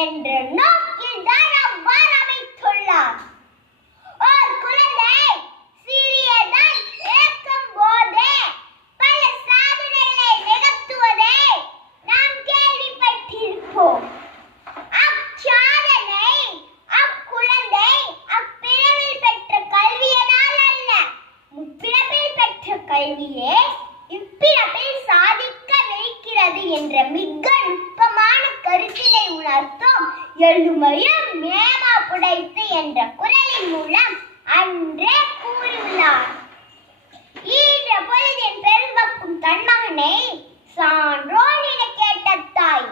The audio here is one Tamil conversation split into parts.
என்ற நோக்கில் தான் அவ்வாறு அமைத்துள்ளார். ஓர் குழந்தை சிறியதாய் இருக்கும் போதே பல சாதனைகளை நிகழ்த்துவதை நாம் கேள்விப்பட்டிருப்போம். அச்சாதனை அக்குழந்தை அப்பிறவில் பெற்ற கல்வியினால் அல்ல, முப்பிறவில் பெற்ற கல்வியே இப்பிறவில் சாதிக்க வைக்கிறது என்ற மிக நுட்பமான கருத்தினை உணர்த்தும் எழுமையும் மேமா புடைத்து என்ற குரலின் மூலம் அன்றே கூறியுள்ளார். ஈன்ற பொழுதின் பெருமக்கும் தன்மகனை சான்றோன் என கேட்ட தாய்.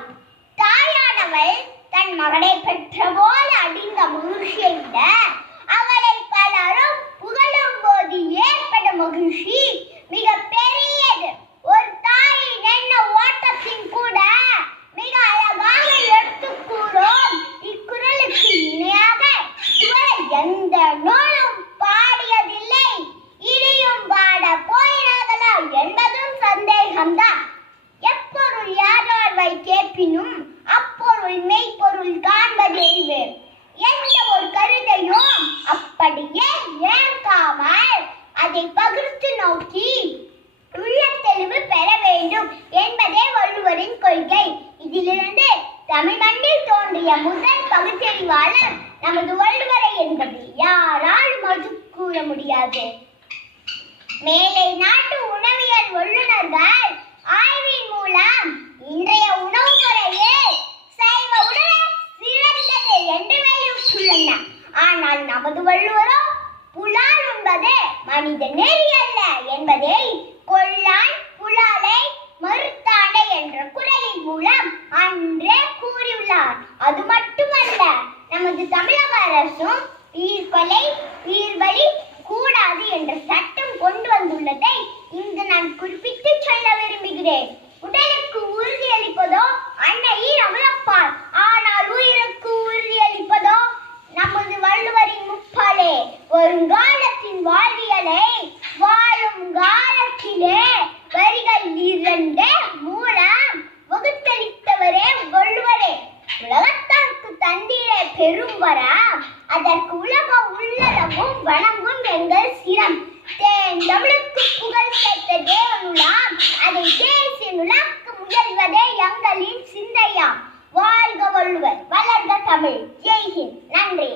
தாயானவள் தன் மகனை பெற்ற போது அடைந்த மகிழ்ச்சியை விட அவளை பலரும் புகழும் போது ஏற்படும் மகிழ்ச்சி மிக பெரியது. ஒரு தாயின் எண்ண ஓட்டத்தின் கூட மிக அழகாக எடுத்து கூறும் இக்குறளுக்கு இணையாக இதுவரை எந்த நூலும் பாடியதில்லை, இனியும் பாட போயினார்களா என்பதும் சந்தேகம்தான். எப்பொருள் யாரார்வை கேட்பினும் அப்பொருள் மெய்ப்பொருள் காண்பதறிவு. எந்த ஒரு கருத்தையும் அப்படியே ஏற்காமல் அதை பகிர்ந்து நோக்கி உள்ள தெளிவு பெற வேண்டும் என்பதே வள்ளுவரின் கொள்கை. இதிலிருந்து தமிழ் மண்ணில் தோன்றிய முதல் பகுத்தறிவாளர் நமது வள்ளுவரை என்பது யாராலும் மறுத்து கூற முடியாது. மேலை நாட்டு உணவியல் வல்லுநர்கள் ஆய்வின் மூலம் இன்றைய உணவு முறையே சைவ உணவு சிறந்தது என்று வெளியிட்டுள்ளனர். ஆனால் நமது வள்ளுவரோ புலால் உண்பது மனித நெறி அல்ல என்பதை கொல்லான் புலாலை மறுத்தானே என்ற குரலின் மூலம் அன்றே கூறியுள்ளார். அது மட்டுமல்ல, நமது தமிழக அரசும் உயிர்கொலை உயிர்பலி கூடாது என்ற சட்டம் கொண்டு வந்துள்ளதை இங்கு நான் குறிப்பிட்டு சொல்ல விரும்புகிறேன். உடலுக்கு உறுதியளிப்பதோ அன்னையின் அமலப்பால், ஆனால் உயிருக்கு உறுதியளிப்பதோ நமது வள்ளுவரின் முப்பாலே. வருங்காலத்தின் வாழ்வியலை வாழும் காலத்திலே வரிகள் 2 மூலம் வகுத்தளித்தவரே வள்ளுவரே. உலகத்தாருக்கு தந்தீரே பெரும் வரம், அதற்கு உலக உள்ளளவும் வணங்கும் எங்கள் சிரம். தேன் தமிழுக்கு புகழ் சேர்த்த தேவனுலாம் அதை தேசிய நுழாக்கு முயல்வதே எங்களின் சிந்தையாம். வாழ்க வள்ளுவர், வளர்க தமிழ். ஜெய்ஹிந்த். நன்றி.